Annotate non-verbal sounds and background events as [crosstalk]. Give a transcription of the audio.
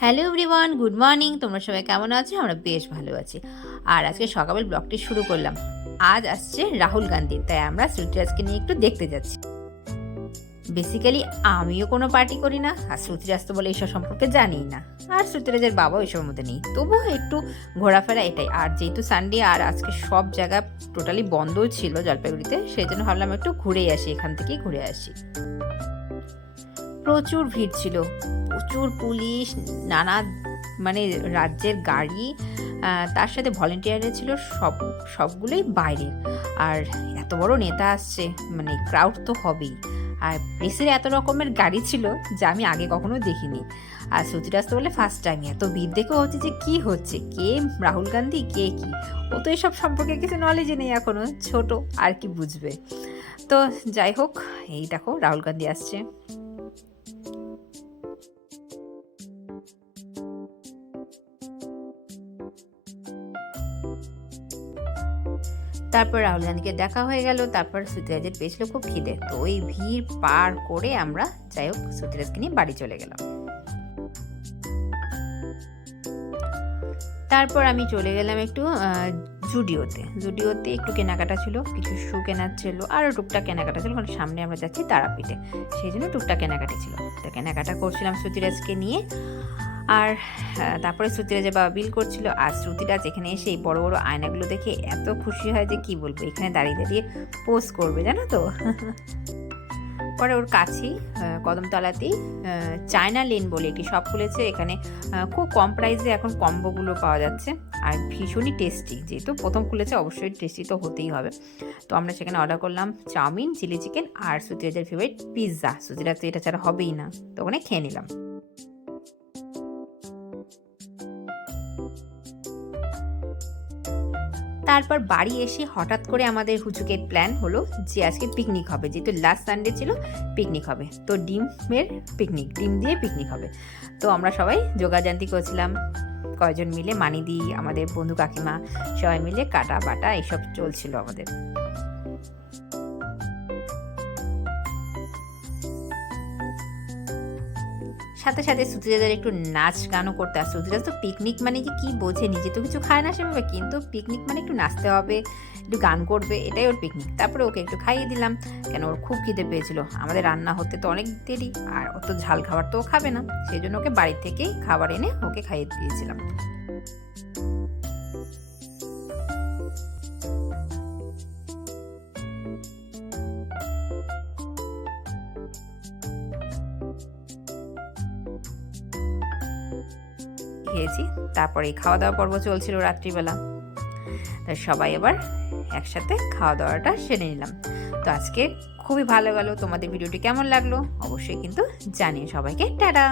Hello everyone, good morning. তোমরা সবাই কেমন আছো? আমরা বেশ ভালো আছি। আর আজকে সকালের ব্লগটি শুরু করলাম। আজ আসছে রাহুল গান্ধী তাই আমরা শ্রুতিরাজকে নিয়ে একটু দেখতে যাচ্ছি। বেসিক্যালি আমিও কোনো পার্টি করি না, আর শ্রুতিরাজ তো বলে এইসব সম্পর্কে জানি না। আর শ্রুতিরাজের বাবাও এসবের মধ্যে নেই। তবুও একটু ঘোরাফেরা এটাই। আর যেহেতু সানডে আর আজকে সব জায়গা টোটালি বন্ধ ছিল জলপাইগুড়িতে, সেই জন্য ভাবলাম একটু ঘুরেই আসি, এখান থেকেই ঘুরে আসি। প্রচুর ভিড় ছিল। প্রচুর পুলিশ, নানা মানে রাজ্যের গাড়ি তার সাথে ভলেন্টিয়াররা ছিল, সব, সবগুলোই বাইরের। আর এত বড় নেতা আসছে মানে ক্রাউড তো হবেই। আর প্রেসের এত রকমের গাড়ি ছিল, যা আমি আগে কখনো দেখিনি। আর শ্রুতিরাজ তো বলে ফার্স্ট টাইম এত ভিড় দেখেও হচ্ছে যে, কি হচ্ছে? কে রাহুল গান্ধী? কে কি? ও তো এসব সম্পর্কে কিছু নলেজই নেই এখনও, ছোট, আর কি বুঝবে? তো যাই হোক, এই দেখো, রাহুল গান্ধী আসছে। তারপর রাহুল গান্ধীকে দেখা হয়ে গেল, তারপর শ্রুতিরাজের পেয়েছিল খুব খিদে। তো ওই ভিড় পার করে আমরা যাই হোক শ্রুতিরাজকে নিয়ে বাড়ি চলে গেলাম। তারপর আমি চলে গেলাম একটু জুডিওতে। জুডিওতে একটু কেনাকাটা ছিল, কিছু শু কেনার ছিল, আরও টুকটাক কেনাকাটা ছিল, কারণ সামনে আমরা যাচ্ছি তারাপীঠে। সেই জন্য টুকটাক কেনাকাটি ছিল। তো কেনাকাটা করছিলাম শ্রুতিরাজকে নিয়ে। আর আহ, তারপরে শ্রুতিরাজের বাবা বিল করছিল। আর শ্রুতিরাজ যেখানে এসে এই বড় বড় আয়নাগুলো দেখে এত খুশি হয় যে কি বলব এখানে দাঁড়িয়ে দাঁড়িয়ে পোস্ট করবে জানো তো? [laughs] পরে ওর কাছেই কদমতলাতেই চায়না লেন বলে একটি শপ খুলেছে। এখানে খুব কম প্রাইসে এখন কম্বোগুলো পাওয়া যাচ্ছে। আর ভীষণই টেস্টি যেহেতু প্রথম খুলেছে অবশ্যই টেস্টি তো হতেই হবে। তো আমরা সেখানে অর্ডার করলাম চাউমিন চিলি চিকেন আর সুতিরাজের ফেভারিট পিৎজা সুতিরাজ তো এটা ছাড়া হবেই না। তো ওখানে খেয়ে নিলাম। তারপর বাড়ি এসে হঠাৎ করে আমাদের হুচুকের প্ল্যান হলো যে আজকে পিকনিক হবে। যেহেতু লাস্ট সানডে ছিল পিকনিক হবে। তো ডিমের পিকনিক ডিম দিয়ে পিকনিক হবে। তো আমরা সবাই যোগাযান্তি করছিলাম। কয়জন মিলে মানি দি আমাদের বন্ধু কাকিমা, সবাই মিলে কাটা বাটা এসব চলছিল আমাদের। সাথে সাথে সুতিরাজের একটু নাচ গানও করতে আর সুতিরাজ তো পিকনিক মানে যে কী বোঝে? নিজে তো কিছু খায় না সেভাবে, কিন্তু পিকনিক মানে একটু নাচতে হবে, একটু গান করবে, এটাই ওর পিকনিক তারপরে ওকে একটু খাইয়ে দিলাম, কেন ওর খুব খিদে পেয়েছিল। আমাদের রান্না হতে তো অনেক দেরি, আর অত ঝাল খাবার তো ও খাবে না। সেই জন্য ওকে বাড়ি থেকেই খাবার এনে ওকে খাইয়ে দিয়েছিলাম। খেয়েছি। তারপরে খাওয়া দাওয়া পর্ব চলছিল রাত্রিবেলা। তাই সবাই এবার একসাথে খাওয়া দাওয়াটা সেরে নিলাম। তো আজকে খুবই ভালো গেলো। তোমাদের ভিডিওটি কেমন লাগল? অবশ্যই কিন্তু জানিয়ে সবাইকে টাটা!